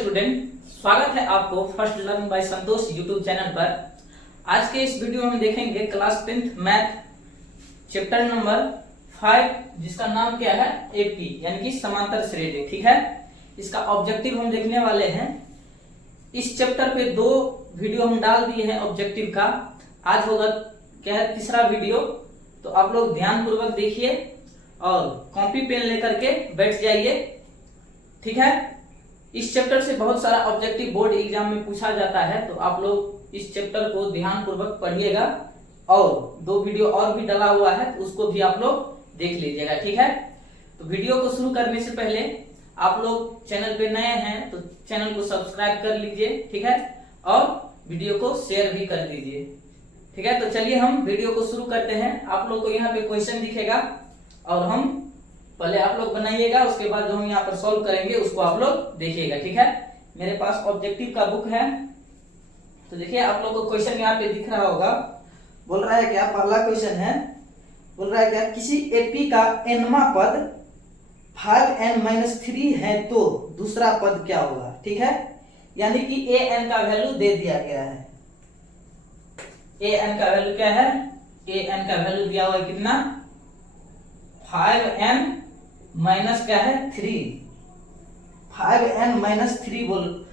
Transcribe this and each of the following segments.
Student, स्वागत है आपको first learn by Santosh YouTube channel पर। आज के इस वीडियो में देखेंगे class 10th math chapter number 5 जिसका नाम क्या है एपी यानी कि समांतर श्रेणी। ठीक है, इसका ऑब्जेक्टिव हम देखने वाले हैं। इस चैप्टर पे 2 वीडियो हम डाल दिए हैं ऑब्जेक्टिव का। आज होगा क्या है तीसरा वीडियो, तो आप लोग ध्यान पूर्वक देखिए और कॉपी पेन लेकर के बैठ जाइए। ठीक है, इस चैप्टर से बहुत सारा ऑब्जेक्टिव बोर्ड एग्जाम में पूछा जाता है, तो आप लोग इस चैप्टर को ध्यान पूर्वक पढ़िएगा। और 2 वीडियो और भी डाला हुआ है, तो उसको भी आप लोग देख लीजिएगा। ठीक है, तो वीडियो को शुरू करने से पहले आप लोग चैनल पे नए हैं तो चैनल को सब्सक्राइब कर लीजिए। ठीक है, और वीडियो को शेयर भी कर दीजिए। ठीक है, तो चलिए हम वीडियो को शुरू करते हैं। आप लोग को यहाँ पे क्वेश्चन दिखेगा और हम पहले आप लोग बनाइएगा, उसके बाद जो हम यहाँ पर सॉल्व करेंगे उसको आप लोग देखिएगा। ठीक है, मेरे पास ऑब्जेक्टिव का बुक है, तो देखिए आप लोग को क्वेश्चन यहाँ पे दिख रहा होगा। बोल रहा है क्या, पहला क्वेश्चन है, बोल रहा है क्या किसी एपी का nवां पद 5n-3 है तो दूसरा पद क्या होगा। ठीक है, यानी कि an का वैल्यू दे दिया गया है। an का वैल्यू क्या है, an का वैल्यू दिया हुआ है कितना 5n माइनस क्या है 3, 5n-3 बोल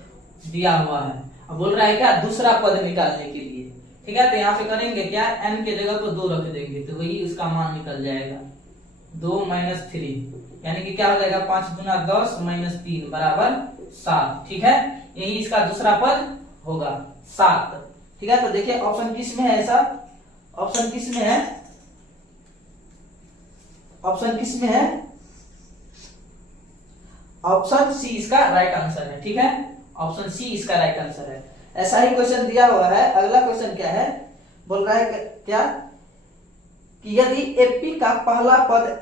दिया हुआ है। अब बोल रहा है क्या दूसरा पद निकालने के लिए। ठीक है, तो यहाँ पे करेंगे क्या, n के जगह पर 2 रख देंगे तो वही उसका मान निकल जाएगा 2 - 3, यानी कि क्या हो जाएगा 5 × 10 - 3 बराबर 7। ठीक है, यही इसका दूसरा पद होगा 7। ठीक है, तो देखिए ऑप्शन किस में है, ऐसा ऑप्शन किस में है, ऑप्शन किस में है, ऑप्शन सी इसका राइट आंसर है। ठीक है, ऑप्शन सी इसका राइट आंसर है। ऐसा ही क्वेश्चन दिया हुआ है। अगला क्वेश्चन क्या है, बोल रहा है क्या कि यदि एपी का पहला पद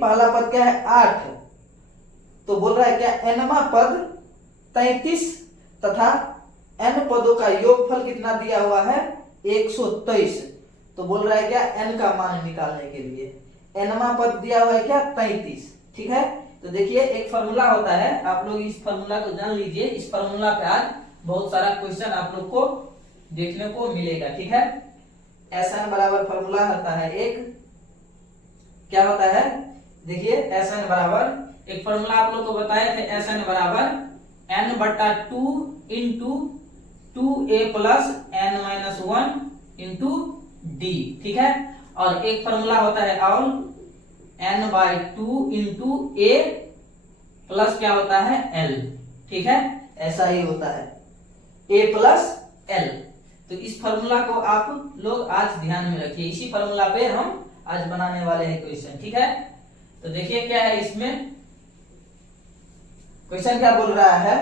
पहला पद क्या है 8, तो बोल रहा है क्या nवां पद 33 तथा n पदों का योगफल कितना दिया हुआ है 123। तो बोल रहा है क्या n का मान निकालने के लिए nवां पद दिया हुआ है क्या 33। ठीक है, तो देखिए एक फार्मूला होता है, आप लोग इस फार्मूला को जान लीजिए। इस फार्मूला पे आज बहुत सारा क्वेश्चन आप लोग को देखने को मिलेगा। ठीक है, Sn बराबर फार्मूला होता है एक, क्या होता है देखिए Sn बराबर एक फार्मूला आप लोग को बताए थे, Sn बराबर n/2 × 2a + n-1 × d। ठीक है, और एक फार्मूला होता है और n/2 × a प्लस क्या होता है l। ठीक है, ऐसा ही होता है a + l। तो इस फार्मूला को आप लोग आज ध्यान में रखिए, इसी फार्मूला पे हम आज बनाने वाले हैं क्वेश्चन। ठीक है, तो देखिए क्या है इसमें क्वेश्चन क्या बोल रहा है,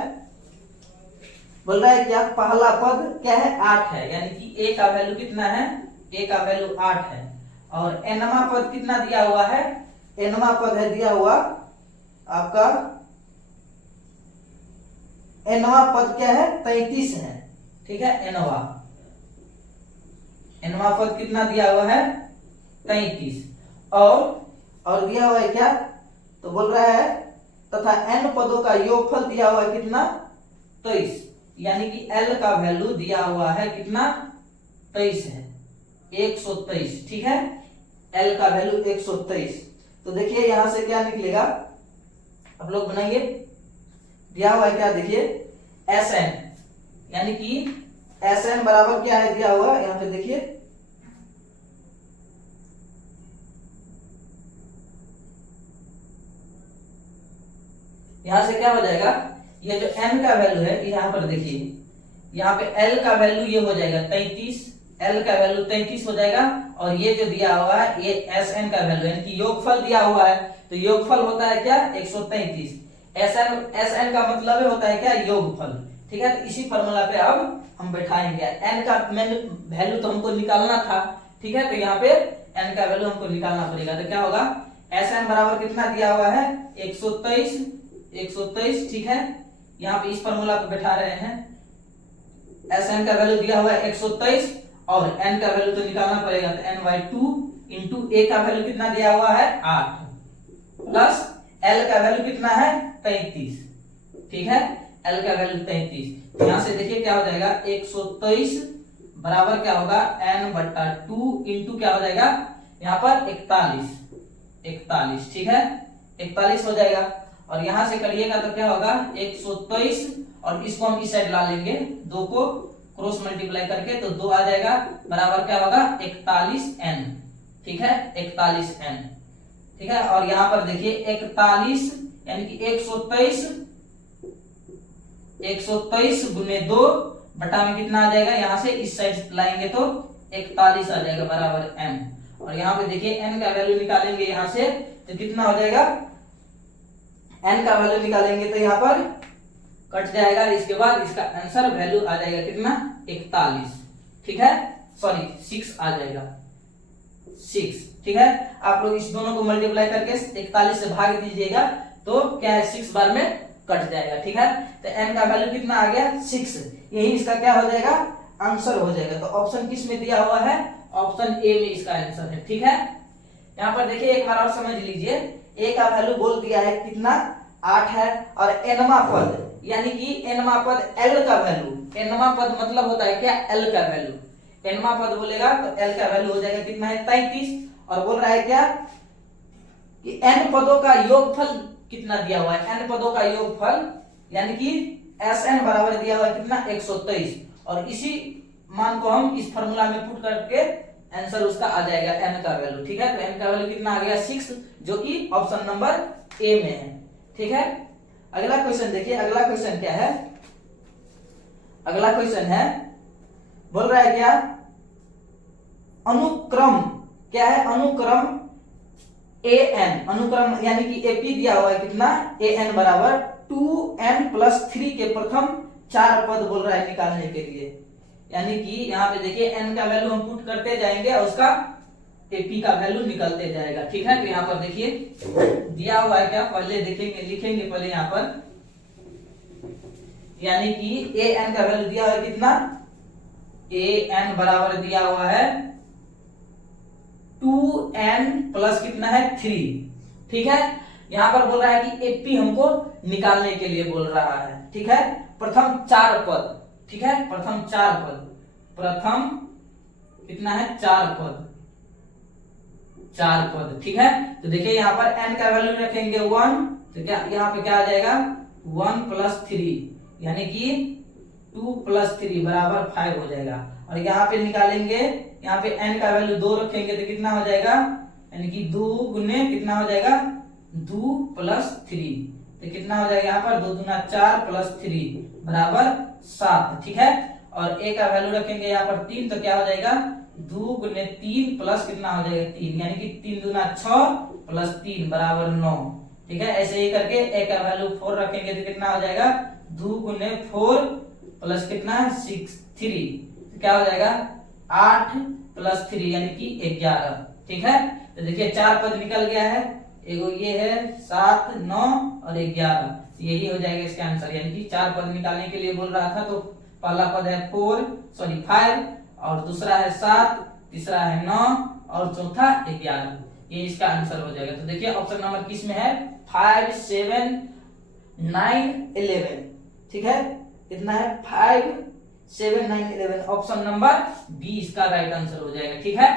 बोल रहा है क्या पहला पद क्या है 8 है, यानी कि a का वैल्यू कितना है, a का वैल्यू 8 है। और nवां पद कितना दिया हुआ है, nवां पद है दिया हुआ आपका nवां पद क्या है 33 है। ठीक है, nवां पद कितना दिया हुआ है 33, और दिया हुआ है क्या, तो बोल रहा है तथा n पदों का योगफल दिया हुआ है कितना 23, यानी कि l का वैल्यू दिया हुआ है कितना 23 है 123। ठीक है, l का वैल्यू 123। तो देखिए यहां से क्या निकलेगा, आप लोग बनाइए। दिया हुआ है क्या, देखिए Sn, यानी कि Sn बराबर क्या है दिया हुआ यहां पे देखिए, यहां से क्या हो जाएगा, ये जो n का वैल्यू है यहां पर देखिए, यहाँ पे l का वैल्यू ये हो जाएगा 33, l का वैल्यू 33 हो जाएगा, और ये जो दिया हुआ है ये Sn का वैल्यू यानी कि योगफल दिया हुआ है, तो योगफल होता है क्या 133। Sn का मतलब होता है क्या योगफल। ठीक है, तो इसी फार्मूला पे अब हम बैठाएंगे। n का वैल्यू तो हमको निकालना था। ठीक है, तो यहाँ पे n का वैल्यू हमको निकालना पड़ेगा, तो क्या होगा Sn बराबर कितना दिया हुआ है 123। ठीक है, यहाँ पे इस फार्मूला पे बैठा रहे हैं, Sn का वैल्यू दिया हुआ है 123 और n का वैल्यू तो निकालना पड़ेगा, तो n/2 × a का वैल्यू कितना दिया हुआ है 8 प्लस l का वैल्यू कितना है 33। ठीक है, L का वैल्यू 33। तो यहां से देखिए क्या हो जाएगा 123 बराबर क्या होगा n/2 इंटू क्या हो जाएगा यहाँ पर 41, ठीक है, 41 हो जाएगा। और यहां से करिएगा तो क्या होगा 123 और इसको हम इस साइड ला लेंगे, 2 को क्रॉस मल्टीप्लाई करके तो 2 आ जाएगा बराबर क्या होगा 41n, ठीक है, 41n, ठीक है। और यहां पर देखिए 41 यानी कि 123 गुने 2 बटा में कितना आ जाएगा, यहां से इस साइड लाएंगे तो 41 आ जाएगा बराबर m। और यहाँ पे देखिए n का वैल्यू निकालेंगे यहां से तो कितना हो जाएगा, n का वैल्यू निकालेंगे तो यहाँ पर कट जाएगा, इसके बाद इसका आंसर वैल्यू आ जाएगा कितना 41, ठीक है, सॉरी 6 आ जाएगा 6, ठीक है। आप लोग इस दोनों को मल्टीप्लाई करके 41 से भाग दीजिएगा तो क्या है 6 बार में कट जाएगा, ठीक है। तो n का वैल्यू कितना आ गया 6, यही इसका क्या हो जाएगा आंसर हो जाएगा। तो ऑप्शन किस में दिया हुआ है, ऑप्शन ए में इसका आंसर है, ठीक है। यहाँ पर देखिए एक बार और समझ लीजिए, a का वैल्यू बोल दिया है कितना 8 है और nवा पद यानी कि nवा पद l का वैल्यू, nवा पद मतलब होता है क्या l का वैल्यू, nवा पद बोलेगा तो l का वैल्यू हो जाएगा कितना है 33। और बोल रहा है क्या कि n पदों का योगफल कितना दिया हुआ है, n पदों का योगफल यानी कि Sn बराबर दिया हुआ है कितना 123 और इसी मान को हम इस फार्मूला में पुट करके आंसर उसका आ जाएगा n का वैल्यू, ठीक है। तो n का वैल्यू कितना आ गया 6 जो कि ऑप्शन नंबर ए में है, ठीक है। अगला क्वेश्चन देखिए, अगला क्वेश्चन क्या है, अगला क्वेश्चन है बोल रहा है क्या अनुक्रम, क्या है अनुक्रम an, अनुक्रम यानी कि एपी दिया हुआ है कितना an बराबर 2n+3 के प्रथम 4 पद बोल रहा है निकालने के लिए। यानी कि यहाँ पे देखिए n का वैल्यू हम पुट करते जाएंगे और उसका एपी का वैल्यू निकलते जाएगा, ठीक है। तो यहाँ पर देखिए दिया हुआ है क्या, पहले देखेंगे लिखेंगे पहले यहाँ पर, यानी कि an का वैल्यू दिया हुआ है कितना an बराबर दिया हुआ है 2n प्लस कितना है 3, ठीक है। यहाँ पर बोल रहा है कि एपी हमको निकालने के लिए बोल रहा है, ठीक है। प्रथम 4 पद, ठीक है, प्रथम 4 पद, प्रथम कितना है 4 पद, 4 पद, ठीक है। तो देखिए यहाँ पर n का वैल्यू रखेंगे 1 तो क्या यहाँ पे क्या आ जाएगा 1+3 यानी कि 2+3 बराबर 5 हो जाएगा। और यहाँ पे निकालेंगे, यहाँ पे n का वैल्यू 2 रखेंगे तो कितना हो जाएगा, यानी कि 2 गुने कितना हो जाएगा 2+3 तो कितना हो जाएगा यहाँ पर 2 दूना 4+3 बराबर 7, ठीक है। और a का वैल्यू रखेंगे यहाँ पर 3 तो क्या हो जाएगा 2 गुने 3 प्लस कितना हो जाएगा 3 यानी कि 3 दूना 6+3 बराबर 9, ठीक है। ऐसे ही करके a का वैल्यू 4 रखेंगे तो कितना हो जाएगा 2 गुने 4 प्लस कितना 6 3 तो क्या हो जाएगा 8+3 यानी कि 11, ठीक है। तो देखिए 4 पद निकल गया है, एगो ये है 7 9 और 11, यही हो जाएगा इसका आंसर। यानी कि 4 पद निकालने के लिए बोल रहा था तो पहला पद है 5 और दूसरा है 7, तीसरा है 9 और चौथा 11, ये इसका आंसर हो जाएगा। तो देखिए ऑप्शन नंबर किस में है 5 7 9 11, ठीक है। कितना है 5 7 9 11, ऑप्शन नंबर बी इसका राइट आंसर हो जाएगा, ठीक है।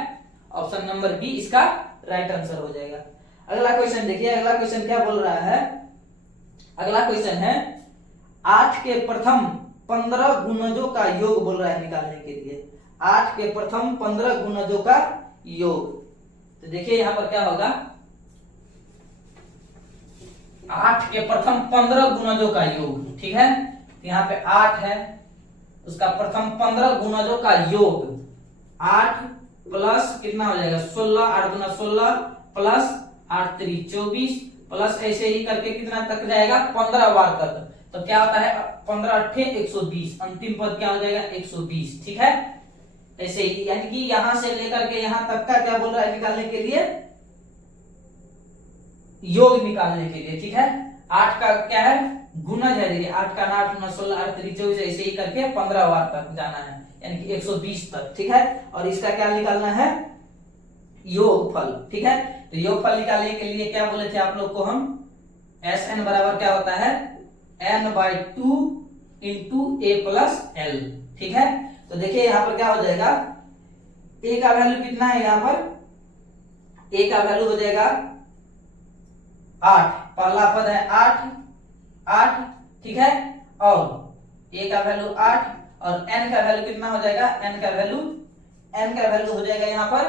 ऑप्शन नंबर बी इसका राइट आंसर हो जाएगा। अगला क्वेश्चन देखिए, अगला क्वेश्चन क्या बोल रहा है, अगला क्वेश्चन है 8 के प्रथम 15 गुणजों का योग बोल रहा है निकालने के लिए, 8 के प्रथम 15 गुणजों का योग। तो देखिए यहाँ पर क्या होगा 8 के प्रथम 15 गुणजों का योग, ठीक है। यहाँ पे 8 है, उसका प्रथम 15 गुणजों का योग 8 प्लस कितना हो जाएगा 16, 8 गुना 16 प्लस 8 3 24 प्लस ऐसे ही करके कितना तक जाएगा 15 बार तक। तो क्या होता है 15 8 120, अंतिम पद क्या हो जाएगा 120, ठीक है। ऐसे ही यानी कि यहां से लेकर के यहां तक का क्या बोल रहा है निकालने के लिए, योग निकालने के लिए, ठीक है। 8 का क्या है गुणज है, देखिए 8 का 8 गुना 16 8 3 24 ऐसे ही करके 15 बार तक जाना है यानी कि 120 तक, ठीक है। और इसका क्या निकालना है योगफल, ठीक है। तो योगफल निकालने के लिए क्या बोले थे आप लोग को हम, Sn बराबर क्या होता है n/2 इंटू ए प्लस एल। ठीक है, तो देखिए यहाँ पर क्या हो जाएगा, ए का वैल्यू कितना है, यहाँ पर ए का वैल्यू हो जाएगा 8, पहला पद है 8, ठीक है, और ए का वैल्यू 8 और n का वैल्यू कितना हो जाएगा, n का वैल्यू हो जाएगा यहाँ पर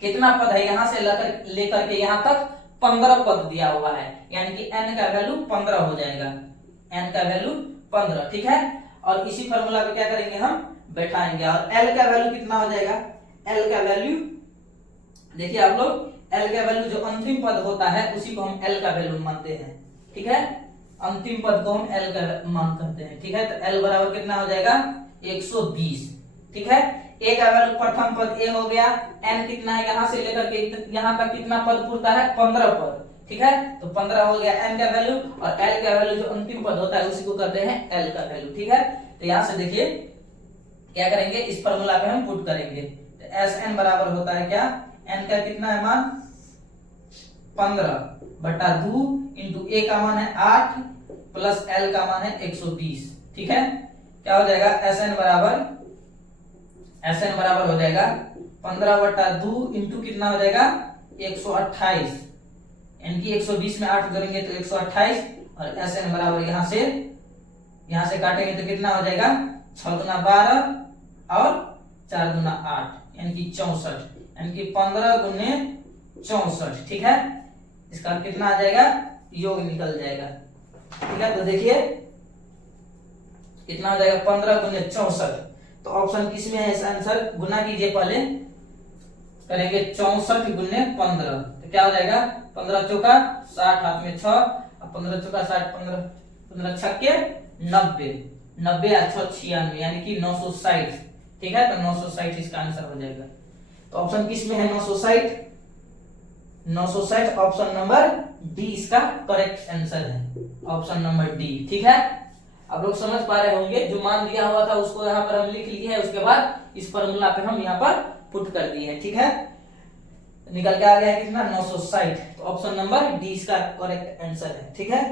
कितना पद है, यहां से लेकर के यहां तक 15 पद दिया हुआ है, यानी कि n का वैल्यू 15 हो जाएगा, n का वैल्यू 15। ठीक है, और इसी फॉर्मूला पे क्या करेंगे, हम बैठाएंगे, और l का वैल्यू कितना हो जाएगा, l का वैल्यू देखिए आप लोग, l का वैल्यू जो अंतिम पद होता है उसी को हम l का वैल्यू मानते हैं। ठीक है, अंतिम पद को हम l का मान करते हैं। ठीक है, तो l बराबर कितना हो जाएगा, 120। ठीक है, a का वैल्यू प्रथम पद a हो गया, n कितना है, यहां से लेकर के यहां तक कितना पद पूरता है, 15 पद। ठीक है, तो 15 हो गया n का वैल्यू, और l का वैल्यू जो अंतिम पद होता है उसी को कहते हैं l का वैल्यू। ठीक है, तो यहां से देखिए क्या करेंगे, इस फॉर्मूला पे हम पुट करेंगे, तो Sn बराबर होता है क्या, n का कितना है मान 15/2 इंटू a का मान है 8 प्लस l का मान है 120। ठीक है, क्या हो जाएगा, Sn बराबर हो जाएगा 15/2 इंटू कितना हो जाएगा 128, यानी कि 120 में 8 करेंगे तो 128, और Sn बराबर यहां से काटेंगे तो कितना हो जाएगा, 6 दूना 12 और 4 दूना 8, यानी कि 64, यानी कि 15 गुने 64। ठीक है, इसका कितना आ जाएगा, योग निकल जाएगा। ठीक है, तो देखिए कितना हो जाएगा, 15 गुने 64, तो ऑप्शन किस में है इसका आंसर, गुना कीजिए, पहले करेंगे 64 गुने 15, तो क्या हो जाएगा, 15 चौका 60, हाथ में 6, और 15 चौका 60, 15 छक्के 90, 90 और 6 96, यानी कि 960। ठीक है, तो 960 इसका आंसर हो जाएगा। तो ऑप्शन किस में है, 960 ऑप्शन नंबर डी इसका करेक्ट आंसर है, ऑप्शन नंबर डी। ठीक है, आप लोग समझ पा रहे होंगे, जो मान दिया हुआ था उसको यहाँ पर हम लिख लिए है, उसके बाद इस फॉर्मूला पे हम यहाँ पर पुट कर दिए हैं। ठीक है, निकल के आ गया है कितना, 960, तो ऑप्शन नंबर डी इसका करेक्ट आंसर है। ठीक है,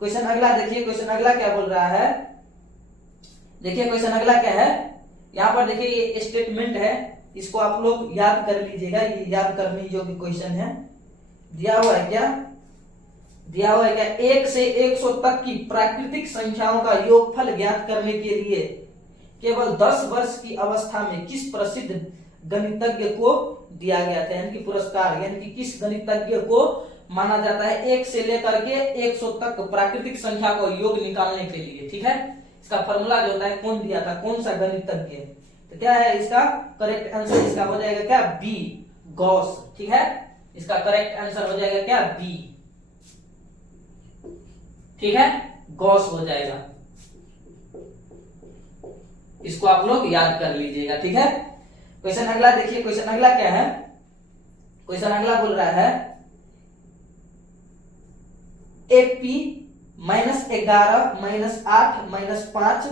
क्वेश्चन अगला देखिए, क्वेश्चन अगला क्या बोल रहा है, देखिए क्वेश्चन अगला क्या है, यहाँ पर देखिए ये स्टेटमेंट है, इसको आप लोग याद कर लीजिएगा, ये याद करने योग्य क्वेश्चन है। दिया हुआ है क्या, 1 से 100 तक की प्राकृतिक संख्याओं का योगफल ज्ञात करने के लिए केवल 10 वर्ष की अवस्था में किस प्रसिद्ध गणितज्ञ को दिया गया था, यानी कि पुरस्कार, यानी कि किस गणितज्ञ को माना जाता है 1 से लेकर के 100 तक प्राकृतिक संख्या को योग निकालने के लिए। ठीक है, इसका फॉर्मूला जो होता है कौन दिया था, कौन सा गणितज्ञ, तो क्या है इसका करेक्ट आंसर, इसका हो जाएगा क्या, बी, गॉस। ठीक है, इसका करेक्ट आंसर हो जाएगा क्या, बी। ठीक है, गॉस हो जाएगा, इसको आप लोग याद कर लीजिएगा। ठीक है, क्वेश्चन अगला देखिए, क्वेश्चन अगला क्या है, क्वेश्चन अगला बोल रहा है AP -11 -8 -5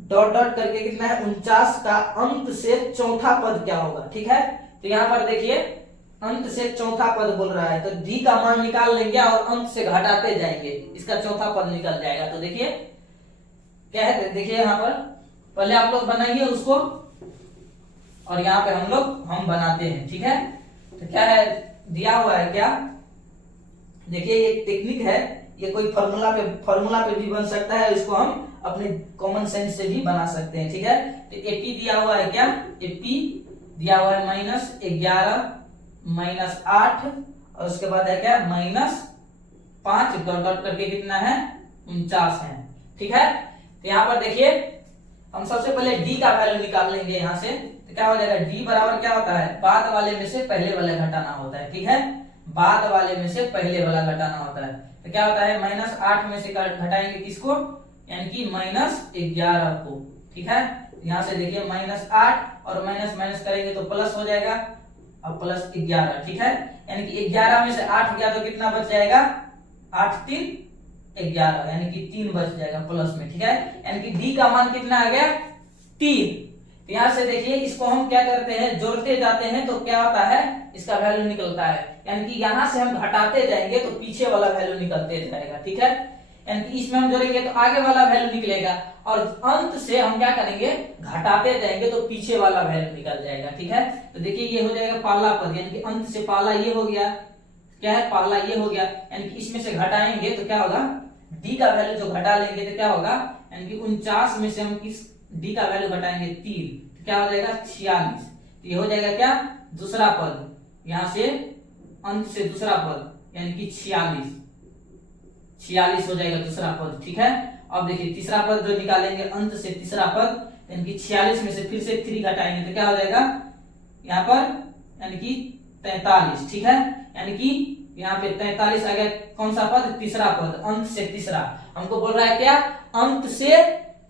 डॉट डॉट करके कितना है 49 का अंत से चौथा पद क्या होगा। ठीक है, तो यहां पर देखिए अंत से चौथा पद बोल रहा है, तो डी का मान निकाल लेंगे और अंत से घटाते जाएंगे, इसका चौथा पद निकल जाएगा। तो देखिए क्या है, देखिए यहाँ पर पहले आप लोग बनाइए उसको, और यहाँ पे हम बनाते हैं। ठीक है, तो क्या है दिया हुआ है क्या, देखिए ये टेक्निक है, ये कोई फॉर्मूला पे भी बन सकता है, इसको हम अपने कॉमन सेंस से भी बना सकते हैं। ठीक है, तो एपी दिया हुआ है क्या, एपी दिया हुआ है -11 -8 और उसके बाद है क्या -5 डॉट डॉट करके कितना है 49 है। ठीक है, तो यहाँ पर देखिए हम सबसे पहले डी का वैल्यू निकाल लेंगे यहाँ से, तो क्या हो जाएगा, डी बराबर क्या होता है, बाद वाले में से पहले वाला घटाना होता है। ठीक है, बाद वाले में से पहले वाला घटाना होता है, तो क्या होता है -8 में से घटाएंगे किसको, यानी कि -11 को। ठीक है, यहाँ से देखिए -8 और माइनस करेंगे तो प्लस हो जाएगा, अब +11। ठीक है, यानी कि 11 में से 8 गया तो कितना बच जाएगा, 8 3 11, यानी कि 3 बच जाएगा प्लस में। ठीक है, यानी कि डी का मान कितना आ गया 3। तो यहाँ से देखिए इसको हम क्या करते हैं, जोड़ते जाते हैं तो क्या होता है, इसका वैल्यू निकलता है। यानी कि यहाँ से हम घटाते जाएंगे तो पीछे वाला वैल्यू निकलते जाएगा, ठीक है। यानी कि इसमें हम जोड़ेंगे तो आगे वाला वैल्यू निकलेगा, और अंत से हम क्या करेंगे, घटाते जाएंगे तो पीछे वाला वैल्यू निकल जाएगा, ठीक है। तो देखिए ये हो जाएगा पहला पद, यानी कि अंत से पहला ये हो गया, क्या है, पहला ये हो गया। यानी कि इसमें से घटाएंगे तो क्या होगा, डी का वैल्यू जो घटा लेंगे तो क्या होगा, यानी कि 49 में से हम किस डी का वैल्यू घटाएंगे 3, तो क्या हो जाएगा 46। तो ये हो जाएगा क्या, दूसरा पद, यहां से अंत से दूसरा पद यानी कि 46 हो जाएगा दूसरा पद, ठीक है। अब देखिए तीसरा पद जो निकालेंगे अंत से तीसरा पद यानी कि 46 में से फिर से 3 घटाएंगे तो क्या हो जाएगा यहाँ पर, यानी कि 43, ठीक है। यानी कि यहाँ पे 43 आ गया, कौन सा पद, तीसरा पद, अंत से तीसरा। हमको बोल रहा है क्या, अंत से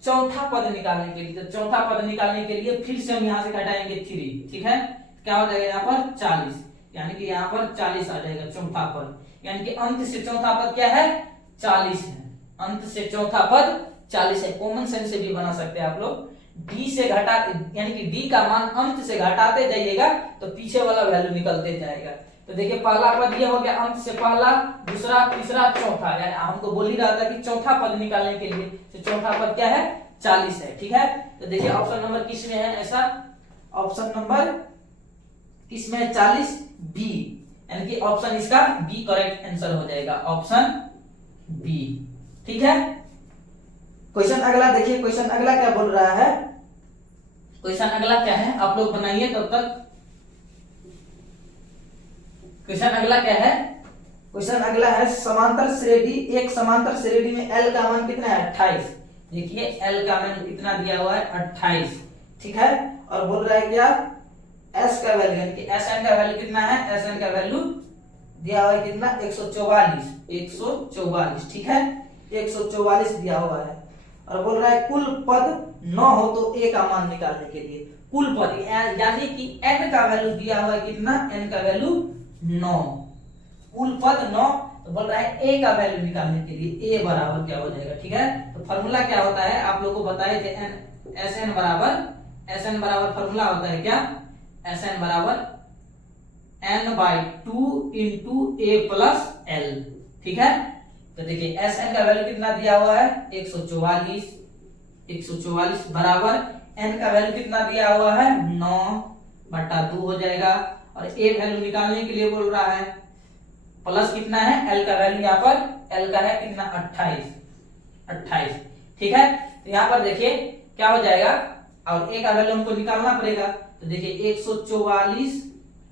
चौथा पद निकालने के लिए। तो चौथा पद निकालने के लिए फिर से हम यहाँ से घटाएंगे 3, ठीक है। क्या हो जाएगा यहाँ पर 40, यानी कि यहाँ पर 40 आ जाएगा चौथा पद। यानी कि अंत से चौथा पद क्या है, 40 है। अंत से चौथा पद 40 है। कॉमन सेंस से भी बना सकते हैं आप लोग। डी से घटा, यानी कि डी का मान अंत से घटाते जाइएगा तो पीछे वाला वैल्यू निकलते जाएगा। तो देखिए पहला पद ये हो गया, अंत से पहला, दूसरा, तीसरा, चौथा। यानी हमको बोल ही रहा था कि चौथा पद निकालने के लिए, तो चौथा पद क्या है, 40 है, ठीक है। तो देखिए ऑप्शन नंबर किस में है, ऐसा ऑप्शन नंबर किस में है, 40 बी, यानी कि ऑप्शन इसका बी करेक्ट आंसर हो जाएगा, ऑप्शन बी, ठीक है। क्वेश्चन अगला देखिए, क्वेश्चन अगला क्या बोल रहा है, क्वेश्चन अगला क्या है आप लोग बनाइए तब तक। क्वेश्चन अगला क्या है, क्वेश्चन अगला है समांतर श्रेणी, एक समांतर श्रेणी में L का मान कितना है, 28। देखिए L का मान कितना दिया हुआ है, 28, ठीक है। और बोल रहा है क्या, S का वैल्यू, यानी कि Sn का वैल्यू कितना है, Sn का वैल्यू दिया हुआ है कितना, 144, ठीक है, 144 दिया हुआ है। और बोल रहा है कुल पद 9 हो तो A का मान निकालने के लिए, कुल पद यानी कि n का वैल्यू दिया हुआ है कितना, n का वैल्यू 9, कुल पद 9। तो बोल रहा है A का वैल्यू निकालने के लिए A बराबर क्या हो जाएगा, ठीक है। तो फॉर्मूला क्या होता है आप लोगों को बताए थे, Sn बराबर फॉर्मूला होता है क्या, Sn बराबर n/2 into A plus L, ठीक है। तो देखिए Sn का वैल्यू कितना दिया हुआ है, 144 बराबर n का वैल्यू कितना दिया हुआ है, 9/2 हो जाएगा। और A वैल्यू निकालने के लिए बोल रहा है प्लस कितना है, L का वैल्यू यहाँ पर, L का है कितना, 28, ठीक है। तो यहाँ पर देखिए क्या हो जाएगा, और A का वैल्यू हमको निकालना पड़ेगा। तो देखिए 144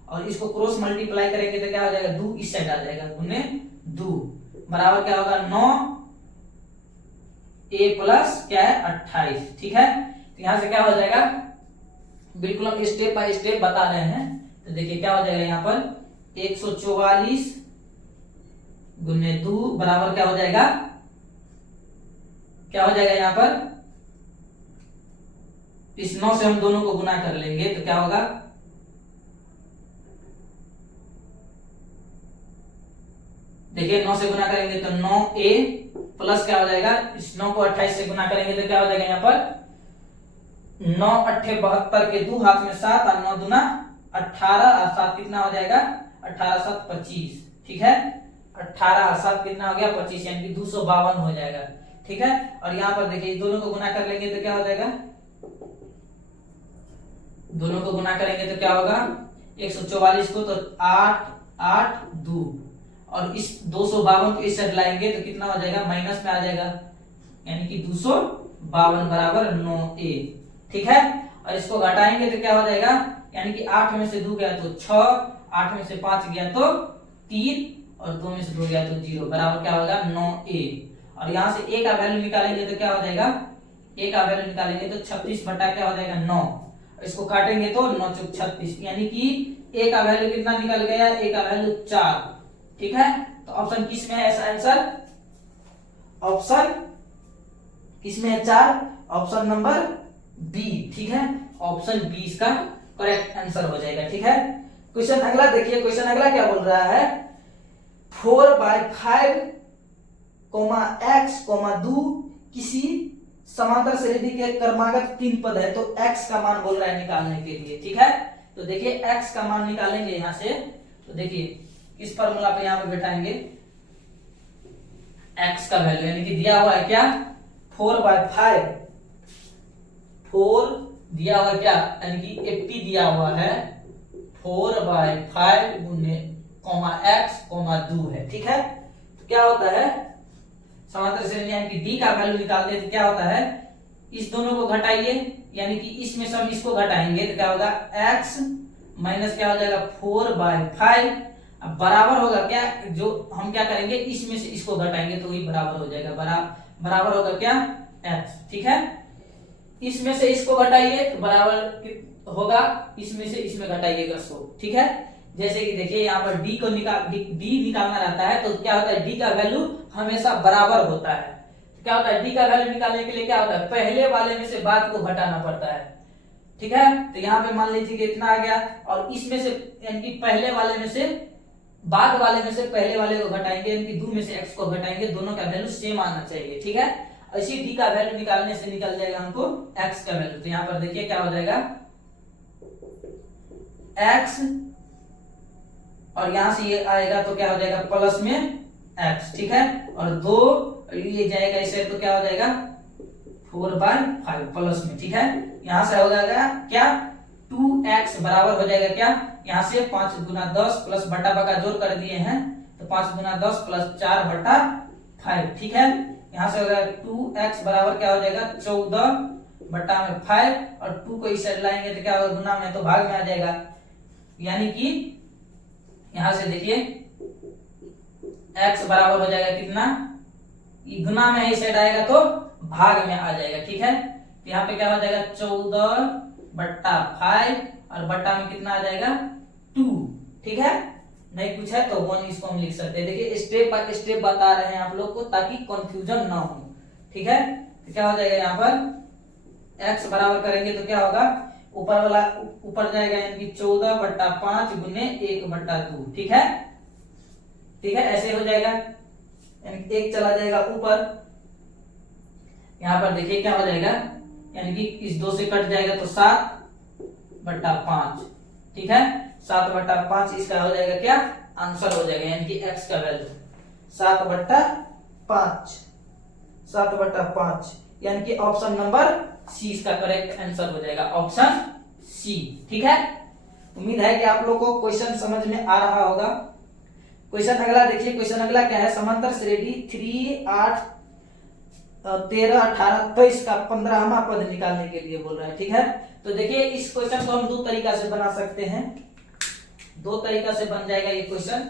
और इसको क्रॉस मल्टीप्लाई करेंगे तो क्या हो जाएगा, 2 इस साइड आ जाएगा, गुने 2 बराबर क्या होगा, 9A प्लस क्या है, 28, ठीक है। तो यहां से क्या हो जाएगा, बिल्कुल हम स्टेप बाय स्टेप बता रहे हैं। तो देखिए क्या हो जाएगा यहाँ पर, 144 गुने 2 बराबर क्या हो जाएगा, क्या हो जाएगा यहाँ पर, इस 9 से हम दोनों को गुना कर लेंगे तो क्या होगा, देखिए 9 से गुना करेंगे तो 9A प्लस क्या हो जाएगा, इस 9 को 28 से गुना करेंगे तो क्या हो जाएगा यहाँ पर, 9 8 72 के 2 हाथ में 7 और 9 दूना 18 और 7 कितना हो जाएगा, 18 7 25, ठीक है। 18 और 7 कितना हो गया, 25, यानी कि 252 हो जाएगा, ठीक है। और यहाँ पर देखिए दोनों को गुना कर लेंगे तो क्या हो जाएगा, दोनों को गुना करेंगे तो क्या होगा, 144 को तो 8 8 2 और इस 252 को इस साइड लाएंगे तो कितना हो जाएगा, माइनस में आ जाएगा, यानी कि 252 बराबर 9A, ठीक है। और इसको घटाएंगे तो क्या हो जाएगा, यानी कि 8 में से 2 गया तो 6, 8 में से 5 गया तो 3 और 2 में से 2 गया तो 0 बराबर क्या होगा, 9A। और यहाँ से A का वैल्यू निकालेंगे तो क्या हो जाएगा, A का वैल्यू निकालेंगे तो 36 बटा क्या हो जाएगा, 9। इसको काटेंगे तो 9 × 36, यानी कि A का वैल्यू कितना निकल गया, A का वैल्यू 4, ठीक है। तो ऑप्शन किस में है ऐसा आंसर, ऑप्शन किस में है, 4, ऑप्शन नंबर बी, ठीक है। ऑप्शन बी इसका करेक्ट आंसर हो जाएगा, ठीक है। क्वेश्चन अगला देखिए, क्वेश्चन अगला क्या बोल रहा है, 4/5, x, 2 किसी समांतर श्रेणी के क्रमागत 3 पद है, तो x का मान बोल रहा है निकालने के लिए। ठीक है, तो देखिए x का मान निकालेंगे यहां से, तो देखिए इस फॉर्मूला पे यहां पे बैठाएंगे x का वैल्यू, यानी कि दिया हुआ है क्या 4/5, 4 दिया हुआ है क्या, यानी कि 80 दिया हुआ है 4/5 गुने x 2 है। ठीक है, तो क्या होता है समांतर श्रेणी यानी कि d का वैल्यू निकालते हैं तो क्या होता है, इस दोनों को घटाइए, यानी कि इसमें से हम इसको घटाएंगे तो क्या होगा x माइनस क्या हो जाएगा 4/5, अब बराबर होगा क्या, जो हम क्या करेंगे इसमें से इसको घटाएंगे तो वही बराबर हो जाएगा, बराबर होगा क्या x। ठीक है, इसमें से इसको घटाइए तो बराबर होगा इसमें से इसमें घटाइएगा 100। ठीक है, जैसे कि देखिए यहाँ पर d को d निकालना रहता है तो क्या होता है d का वैल्यू हमेशा बराबर होता है। तो क्या होता है d का वैल्यू निकालने के लिए क्या होता है पहले वाले में से बाद को घटाना पड़ता है। ठीक है, तो यहाँ पे मान लीजिए कि इतना आ गया और इसमें से यानी कि पहले वाले में से बाद वाले में से पहले वाले को घटाएंगे, यानी कि 2 में से x को घटाएंगे, दोनों का वैल्यू सेम आना चाहिए। ठीक है, इसी d का वैल्यू निकालने से निकल जाएगा हमको x का वैल्यू। तो यहाँ पर देखिए क्या हो जाएगा x और यहां से ये आएगा तो क्या हो जाएगा प्लस में x। ठीक है, और 2 ये जाएगा इसे तो क्या हो जाएगा 4/5 प्लस में। ठीक है, यहां से हो जाएगा क्या 2x बराबर हो जाएगा क्या, यहां से 5 गुना 10 प्लस बटा बका जोड़ कर दिए हैं तो 5 गुना 10 प्लस 4/5। ठीक है, यहां से हो जाएगा 2x बराबर क्या हो जाएगा 14/5 और 2 को इस साइड लाएंगे तो क्या होगा गुना में तो भाग में आ जाएगा, यानी कि यहां से देखिए x बराबर हो जाएगा कितना, ये गुना में इस साइड आएगा तो भाग में आ जाएगा। ठीक है, तो यहाँ पे क्या हो जाएगा 14/5 और बट्टा में कितना आ जाएगा 2। ठीक है, नहीं कुछ है तो 1 इसको हम लिख सकते हैं। देखिए स्टेप बाय स्टेप बता रहे हैं आप लोग को ताकि कंफ्यूजन ना हो। ठीक है, तो क्या हो जाएगा यहाँ पर x बराबर करेंगे तो क्या होगा ऊपर वाला ऊपर जाएगा, यानी कि 14/5 गुने 1/2। ठीक है, ठीक है, ऐसे हो जाएगा, यानी कि 1 चला जाएगा ऊपर, यहाँ पर देखिए क्या हो जाएगा, यानी कि इस 2 से कट जाएगा तो 7/5। ठीक है, 7/5 इसका हो जाएगा क्या आंसर हो जाएगा, यानी कि x का वैल्यू 7/5, यानी कि ऑप्शन नंबर सी इसका करेक्ट आंसर हो जाएगा, ऑप्शन सी। ठीक है, उम्मीद है कि आप लोगों को क्वेश्चन समझ में आ रहा होगा। क्वेश्चन अगला देखिए, क्वेश्चन अगला क्या है, समांतर श्रेणी 3, 8, 13, 18, 23 का 15वां पद निकालने के लिए बोल रहा है। ठीक है, तो देखिए इस क्वेश्चन को हम 2 तरीका से बना सकते हैं, 2 तरीका से बन जाएगा ये क्वेश्चन।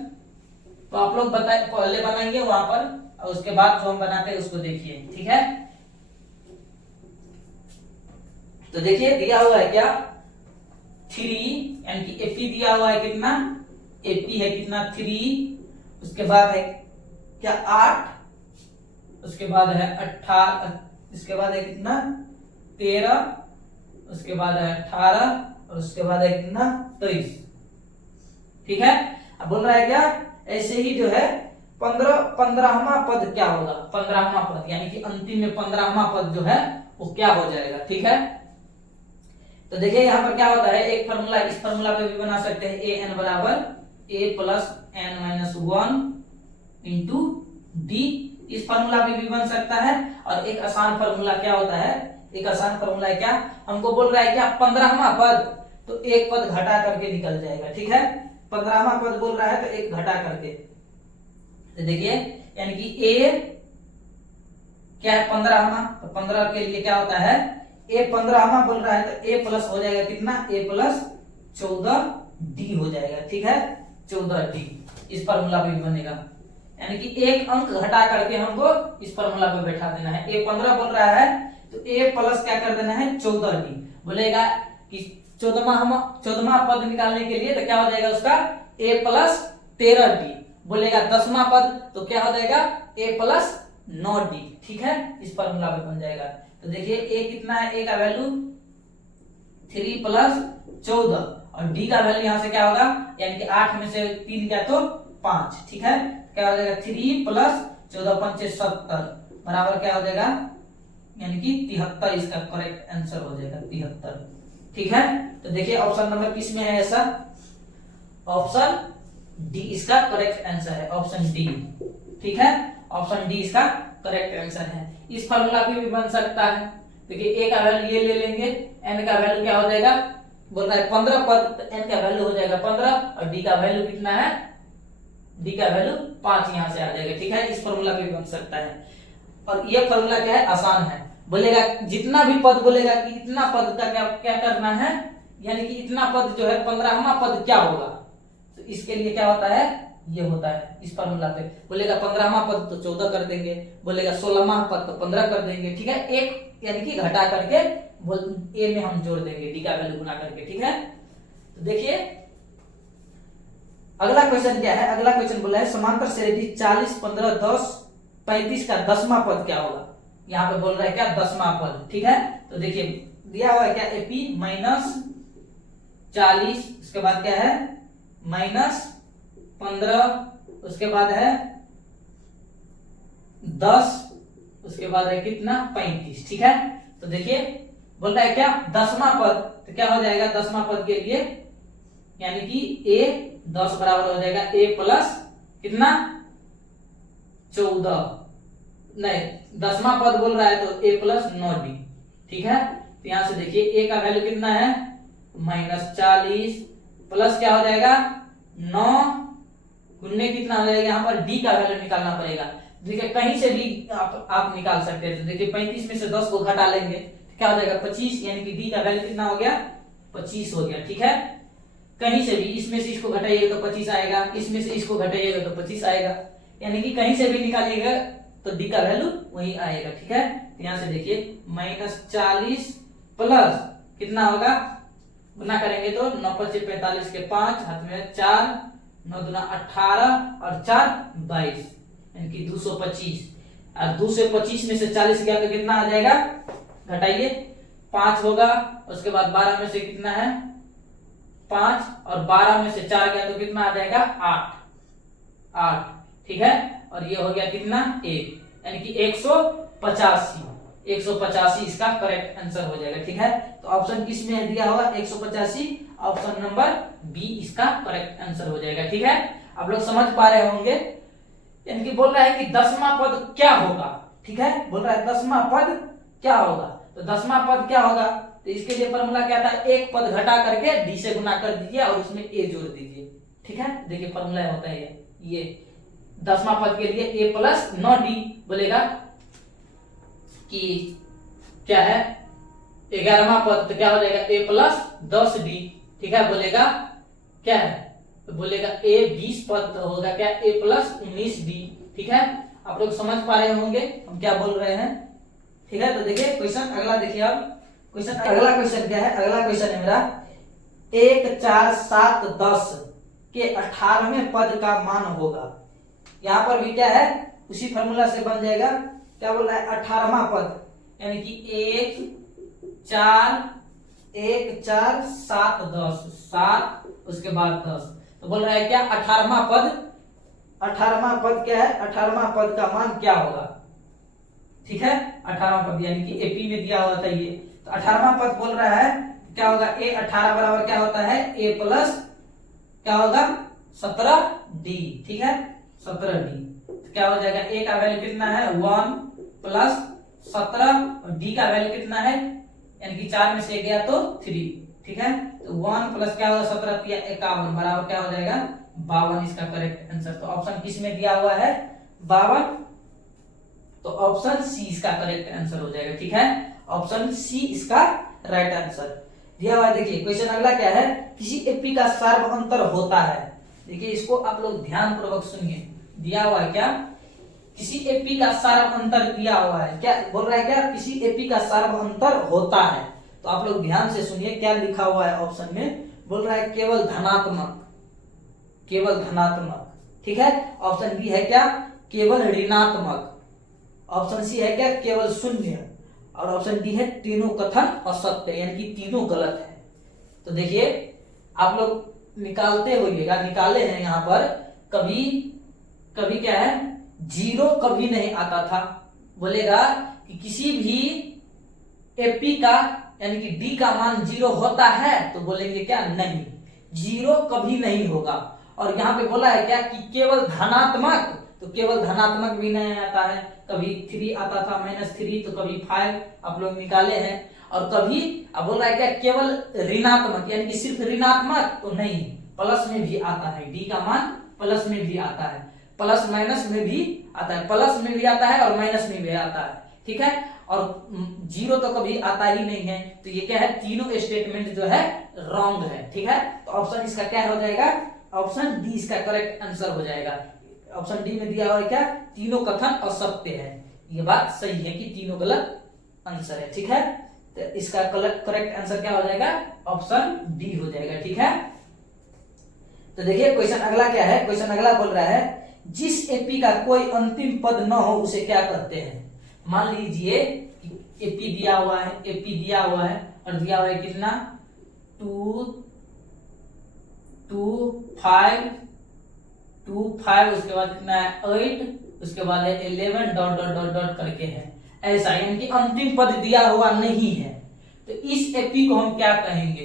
तो आप लोग पहले बनाएंगे वहां पर और उसके बाद जो हम बनाते हैं उसको देखिए। ठीक है, तो देखिए दिया हुआ है क्या 3, यानी कि 80 दिया हुआ है कितना 80 है कितना 3, उसके बाद है क्या 8, उसके बाद है 18, इसके बाद है कितना 13, उसके बाद है 18 और उसके बाद है कितना 23। ठीक है, अब बोल रहा है क्या ऐसे ही जो है 15वां पद क्या होगा, 15वां पद यानी कि अंतिम में 15वां पद जो है वो क्या हो जाएगा। ठीक है, तो देखिए यहाँ पर क्या होता है एक फार्मूला, इस फार्मूला पे भी बना सकते हैं an बराबर a plus n - 1 into D, इस फार्मूला पे भी बन सकता है। और एक आसान फार्मूला क्या होता है, एक आसान फार्मूला है क्या, हमको बोल रहा है क्या 15वां पद तो एक पद घटा करके निकल जाएगा। ठीक है, 15वां पद बोल रहा है तो एक घटा करके, तो देखिए यानी कि a क्या है 15वां, तो 15 के लिए क्या होता है a 15वां बोल रहा है तो a प्लस हो जाएगा कितना a प्लस 14d हो जाएगा। ठीक है, 14d इस फार्मूला पे भी बनेगा, यानी कि एक अंक घटा करके हमको इस फार्मूला पे बैठा देना है। a 15 बोल रहा है तो a प्लस क्या कर देना है 14d, बोलेगा कि 14वां पद निकालने के लिए तो क्या हो जाएगा उसका a प्लस 13d, बोलेगा 10वां पद तो क्या हो जाएगा a प्लस 9d। ठीक है, इस फार्मूला पे बन जाएगा। तो देखिए a कितना है, a का वैल्यू 3 प्लस 14 और d का वैल्यू यहां से क्या होगा, यानी कि 8 में से 3 गया तो 5। ठीक है, क्या हो जाएगा 3 प्लस 14 × 5 = 70 बराबर क्या हो जाएगा यानी कि 73 इसका करेक्ट आंसर हो जाएगा, 73। ठीक है, तो देखिए ऑप्शन नंबर किस में है ऐसा, ऑप्शन डी इसका करेक्ट आंसर है, ऑप्शन डी। ठीक है, ऑप्शन डी इसका करेक्ट आंसर है। इस फॉर्मूला पे भी बन सकता है। देखिए ए का वैल्यू ये ले लेंगे, एन का वैल्यू क्या हो जाएगा, बोल रहा है 15 पद, तो एन का वैल्यू हो जाएगा 15 और डी का वैल्यू कितना है, डी का वैल्यू 5 यहां से आ जाएगा। ठीक है, इस फॉर्मूला पे भी बन सकता है। और ये फॉर्मूला क्या है, आसान है। बोलेगा जितना भी पद बोलेगा कि इतना पद का क्या करना है, यानी कि इतना पद जो है 15वां पद क्या होगा, तो इसके लिए क्या होता है, ये होता है इस फॉर्मूला पे। बोलेगा 15वां पद तो 14 कर देंगे, बोलेगा 16वां पद तो 15 कर देंगे। ठीक है, एक यानी कि घटा करके ए में हम जोड़ देंगे, डी का वैल्यू गुना करके। ठीक है, तो देखिए अगला क्वेश्चन क्या है, अगला क्वेश्चन बोला है समांतर श्रेणी 40 15 10 35 का 10वां पद क्या होगा। यहाँ पे बोल रहा है क्या, 10वां पद। ठीक है, तो देखिए दिया हुआ है क्या, एपी माइनस 40, उसके बाद क्या है माइनस 15, उसके बाद है 10, उसके बाद है कितना 35। ठीक है, तो देखिए बोल रहा है क्या 10वां पद, तो क्या हो जाएगा 10वां पद के लिए, यानी कि a 10 बराबर हो जाएगा a प्लस कितना 14, नहीं 10वां पद बोल रहा है तो a प्लस 9d। ठीक है, तो यहां से देखिए a का वैल्यू कितना है -40 प्लस क्या हो जाएगा 9 गुने कितना हो जाएगा, यहाँ पर d का वैल्यू निकालना पड़ेगा। देखिए कहीं से भी आप निकाल सकते हैं। तो देखिए 35 में से 10 को घटा लेंगे तो क्या हो जाएगा 25, यानी कि d का वैल्यू कितना हो गया 25 हो गया। ठीक है, कहीं से भी इसमें से इसको घटाइएगा तो 25 आएगा, इसमें से इसको घटाइएगा तो 25 आएगा, यानी कि कहीं से भी निकालिएगा तो डी का वैल्यू वही आएगा। ठीक है, तो यहां से देखिए -40 प्लस कितना होगा, गुना करेंगे तो 9 × 5 = 45 के 5 हाथ में 4 9 दूना 18 और 4 22, यानी कि 225। और 225 में से 40 गया तो कितना आ जाएगा, घटाइए 5 होगा, उसके बाद 12 में से कितना है 5 और 12 में से 4 गया तो कितना आ जाएगा 8। ठीक है, और ये हो गया कितना 1, यानी कि 185 इसका करेक्ट आंसर हो जाएगा। ठीक है, तो ऑप्शन किस में दिया होगा 185, ऑप्शन नंबर बी इसका करेक्ट आंसर हो जाएगा। ठीक है, आप लोग समझ पा रहे होंगे, यानी कि बोल रहा है कि 10वां पद क्या होगा। ठीक है, बोल रहा है 10वां पद क्या होगा, तो 10वां पद क्या होगा, तो इसके लिए फॉर्मूला क्या था, एक पद घटा करके डी से गुना कर दीजिए और उसमें ए जोड़ दीजिए। ठीक है, देखिए फॉर्मूला होता है ये 10वां पद के लिए a प्लस 9d बोलेगा कि क्या है 11वां पद, तो क्या हो जाएगा a प्लस 10d। ठीक है, बोलेगा क्या है, तो बोलेगा a 20 पद तो होगा क्या a प्लस 19d। ठीक है, आप लोग समझ पा रहे होंगे हम क्या बोल रहे हैं। ठीक है, तो देखिए क्वेश्चन अगला देखिए आप क्वेश्चन, अगला क्वेश्चन क्या है, अगला क्वेश्चन है मेरा 1 4 7 10 के 18वें पद का मान होगा। यहाँ पर भी क्या है उसी फॉर्मूला से बन जाएगा, क्या बोल रहा है 18वां पद, यानी कि 1 4 7 10 7 उसके बाद 10, तो बोल रहा है क्या 18वां पद क्या है, 18वां पद का मान क्या होगा। ठीक है, 18वां पद यानी कि एपी में दिया हुआ था ये, तो 18वां पद बोल रहा है क्या होगा, a 18 बराबर क्या होता है a प्लस क्या होगा 17d। ठीक है, 17d, तो क्या हो जाएगा a का वैल्यू कितना है 1 प्लस 17 और d का वैल्यू कितना है, यानी कि 4 में से गया तो 3। ठीक है, तो 1 प्लस क्या होगा 17 × 51 बराबर क्या हो जाएगा 52 इसका करेक्ट आंसर। तो ऑप्शन किस में दिया हुआ है 52, तो ऑप्शन सी इसका करेक्ट आंसर हो जाएगा। ठीक है, ऑप्शन सी इसका राइट आंसर दिया हुआ है। देखिए क्वेश्चन अगला क्या है, किसी एपी का सार्व अंतर होता है। देखिए इसको आप लोग ध्यान पूर्वक सुनिए, दिया हुआ है क्या, किसी एपी का सार्व अंतर दिया हुआ है, क्या बोल रहा है क्या किसी एपी का सार्व अंतर होता है। तो आप लोग ध्यान से सुनिए क्या लिखा हुआ है ऑप्शन में, बोल रहा है केवल धनात्मक। ठीक है, ऑप्शन बी है क्या केवल ऋणात्मक, ऑप्शन सी है क्या केवल शून्य, और ऑप्शन डी है तीनों कथन असत्य, यानी कि तीनों गलत है। तो देखिए आप लोग निकालते होइएगा, निकाले हैं यहाँ पर, कभी क्या है 0 कभी नहीं आता था। बोलेगा कि किसी भी एपी का यानी कि डी का मान 0 होता है तो बोलेंगे क्या, नहीं, 0 कभी नहीं होगा। और यहाँ पे बोला है क्या कि केवल धनात्मक, तो केवल धनात्मक भी नहीं आता है, कभी 3 आता था -3, तो कभी 5 आप लोग निकाले हैं, और कभी अब बोल रहा है क्या केवल ऋणात्मक यानी कि सिर्फ ऋणात्मक, तो नहीं, प्लस में भी आता है, डी का मान प्लस में भी आता है, प्लस माइनस में भी आता है, प्लस में भी आता है और माइनस में भी आता है, ठीक है। और 0 तो कभी आता ही नहीं है, तो ये क्या है, तीनों स्टेटमेंट जो है रॉन्ग है, ठीक है। तो ऑप्शन इसका क्या हो जाएगा, ऑप्शन डी इसका करेक्ट आंसर हो जाएगा। ऑप्शन डी में दिया हुआ है क्या, तीनों कथन असत्य है, ये बात सही है कि तीनों गलत आंसर है, ठीक है। तो इसका करेक्ट आंसर क्या हो जाएगा, ऑप्शन डी हो जाएगा, ठीक है। तो देखिए क्वेश्चन अगला क्या है, क्वेश्चन अगला बोल रहा है जिस एपी का कोई अंतिम पद न हो उसे क्या कहते हैं। मान लीजिए एपी दिया हुआ है, एपी दिया हुआ है और दिया हुआ है कितना 2 2 5 2 5, उसके बाद कितना है 8, उसके बाद है 11 डॉट डॉट डॉट डॉट करके है, ऐसा यानी कि अंतिम पद दिया हुआ नहीं है, तो इस एपी को हम क्या कहेंगे,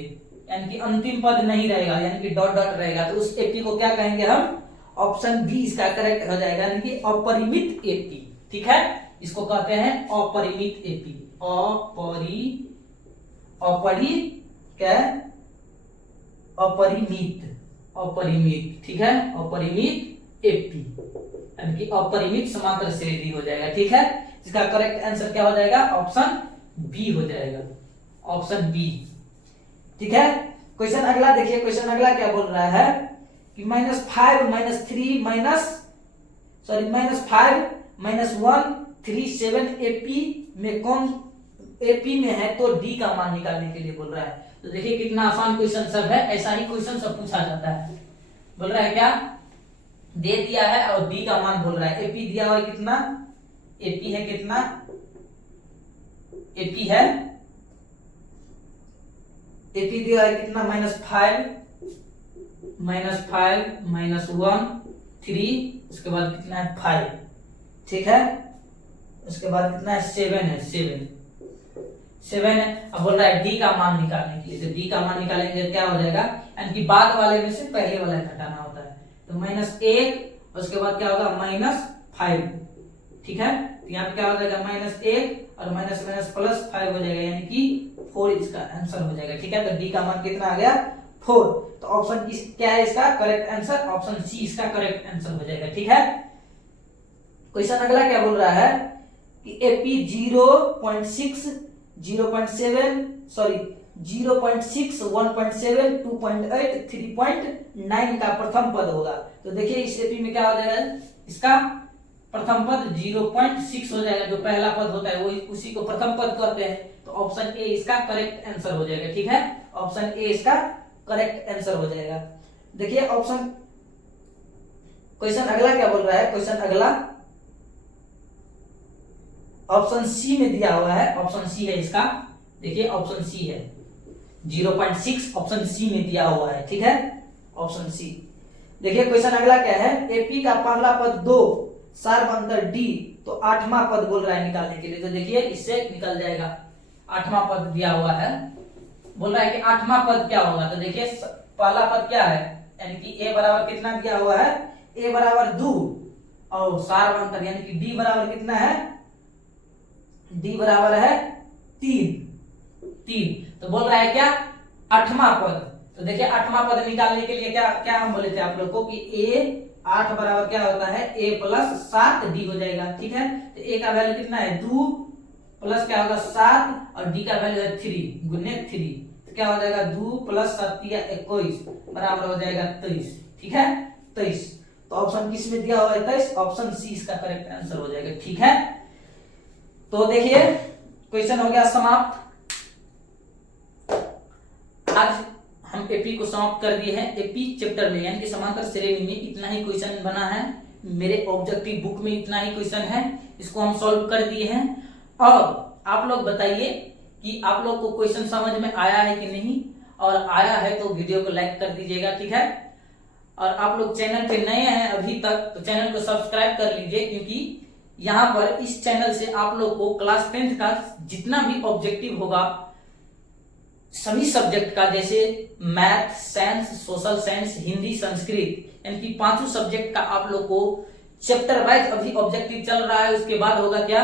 यानी कि अंतिम पद नहीं रहेगा यानी कि डॉट डॉट रहेगा, तो उस एपी को क्या कहेंगे हम, ऑप्शन बी इसका करेक्ट हो जाएगा, यानी कि अपरिमित एपी, ठीक है। इसको कहते हैं अपरिमित एपी, अपरिमित, ठीक है, अपरिमित एपी यानी कि अपरिमित समांतर श्रेणी हो जाएगा, ठीक है। इसका करेक्ट आंसर क्या हो जाएगा, ऑप्शन बी हो जाएगा, ऑप्शन बी, ठीक है। क्वेश्चन अगला देखिए, क्वेश्चन अगला क्या बोल रहा है कि -5 -3 -5 -1 3 7 एपी में कौन एपी में है तो डी का मान निकालने के लिए बोल रहा है। तो देखिए कितना आसान क्वेश्चन सब है, ऐसा ही क्वेश्चन सब पूछा जाता है। बोल रहा है क्या, दे दिया है और डी का मान बोल रहा है, एपी दिया हुआ है कितना, एपी है कितना, एपी है, एपी दिया है कितना -5 -1 3, उसके बाद कितना है 5, ठीक है, उसके बाद कितना है 7 है, 7 है। अब बोल रहा है डी का मान निकालने के लिए, तो डी का मान निकालेंगे क्या हो जाएगा, यानी कि बाद वाले में से पहले वाला घटाना होता है, तो -1, उसके बाद क्या होगा -5, ठीक है। तो यहाँ पे क्या हो जाएगा -1 और माइनस +5 हो जाएगा, यानी कि 4 इसका आंसर हो जाएगा, ठीक है। तो डी का मान कितना आ गया 4, तो ऑप्शन क्या है इसका करेक्ट आंसर, ऑप्शन सी इसका करेक्ट आंसर हो जाएगा, ठीक है। क्वेश्चन अगला क्या बोल रहा है कि एपी 0.6 0.7 सॉरी 0.6 1.7 2.8 3.9 का प्रथम पद होगा। तो देखिए इस एपी में क्या हो जाएगा, इसका प्रथम पद 0.6 हो जाएगा, जो पहला पद होता है वो उसी को प्रथम पद कहते हैं, तो ऑप्शन ए इसका करेक्ट आंसर हो जाएगा, ठीक है। ऑप्शन ए इसका करेक्ट आंसर हो जाएगा। देखिए ऑप्शन क्वेश्चन अगला क्या बोल रहा है, क्वेश्चन अगला ऑप्शन सी में दिया हुआ है, ऑप्शन सी है इसका, देखिए ऑप्शन सी है 0.6 ऑप्शन सी में दिया हुआ है, ठीक है, ऑप्शन सी। देखिए क्वेश्चन अगला क्या है, एपी का पहला पद 2 सार्वंतर डी, तो 8वां पद बोल रहा है निकालने के लिए, तो देखिए इससे निकल जाएगा, 8वां पद दिया हुआ है, बोल रहा है कि 8वां पद क्या होगा, तो देखिए पहला पद क्या है, यानी कि ए बराबर कितना दिया हुआ है, ए बराबर 2 और सार्वंतर यानी कि डी बराबर कितना है, डी बराबर है 3, तो बोल रहा है क्या 8वां पद। तो देखिए 8वां पद निकालने के लिए क्या क्या हम बोले थे आप लोग को कि ए 8 बराबर क्या होता है a + 7 डी हो जाएगा, ठीक है। तो a का वैल्यू कितना है 2 प्लस क्या होगा 7 और d का वैल्यू है 3 गुने 3, तो क्या हो जाएगा 2 + 7 = 21 बराबर हो जाएगा 23, ठीक है 23। तो ऑप्शन किस में दिया हुआ है 23, ऑप्शन सी इसका करेक्ट आंसर हो जाएगा, ठीक है। तो देखिए क्वेश्चन हो गया समाप्त। आज हम एपी को समाप्त कर दिए हैं, एपी चैप्टर में यानी कि समांतर श्रेणी में इतना ही क्वेश्चन बना है, मेरे ऑब्जेक्टिव बुक में इतना ही क्वेश्चन है, इसको हम सॉल्व कर दिए हैं। और आप लोग बताइए कि आप लोग को क्वेश्चन समझ में आया है कि नहीं, और आया है तो वीडियो को लाइक कर दीजिएगा, ठीक है। और आप लोग चैनल पे नए हैं अभी तक तो चैनल को सब्सक्राइब कर लीजिए, क्योंकि यहाँ पर इस चैनल से आप लोग को क्लास 10th का जितना भी ऑब्जेक्टिव होगा सभी सब्जेक्ट का, जैसे math, science, social science, Hindi, Sanskrit, यानी कि पांचों सब्जेक्ट का आप लोग को चैप्टर वाइज अभी ऑब्जेक्टिव चल रहा है। उसके बाद होगा क्या,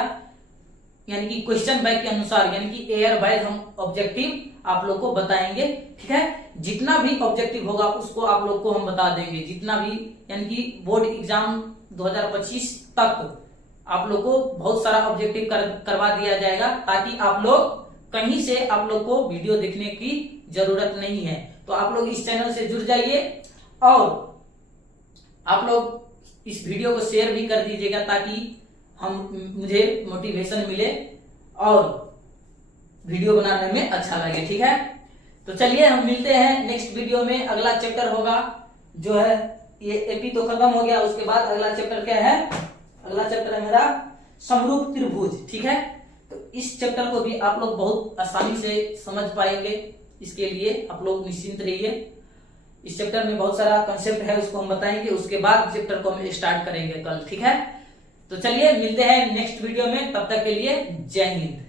यानी कि क्वेश्चन बैंक के अनुसार, यानी कि एयर वाइज हम ऑब्जेक्टिव आप लोग को बताएंगे। ठीक है, जितना भी ऑब्जेक्टिव होगा उसको आप लोग को हम बता देंगे, जितना भी, यानी कि बोर्ड एग्जाम 2025 तक आप लोग को बहुत सारा ऑब्जेक्टिव करवा दिया जाएगा, ताकि आप लोग कहीं से आप लोग को वीडियो देखने की जरूरत नहीं है। तो आप लोग इस चैनल से जुड़ जाइए और आप लोग इस वीडियो को शेयर भी कर दीजिएगा, ताकि मुझे मोटिवेशन मिले और वीडियो बनाने में अच्छा लगे। ठीक है, तो चलिए हम मिलते हैं नेक्स्ट वीडियो में। अगला चैप्टर होगा जो है, ये एपी तो खत्म हो गया, उसके बाद अगला चैप्टर क्या है, अगला चैप्टर है मेरा समरूप त्रिभुज। ठीक है, तो इस चैप्टर को भी आप लोग बहुत आसानी से समझ पाएंगे, इसके लिए आप लोग निश्चिंत रहिए। इस चैप्टर में बहुत सारा कंसेप्ट है, उसको हम बताएंगे, उसके बाद चैप्टर को हम स्टार्ट करेंगे कल। ठीक है, तो चलिए मिलते हैं नेक्स्ट वीडियो में, तब तक के लिए जय हिंद।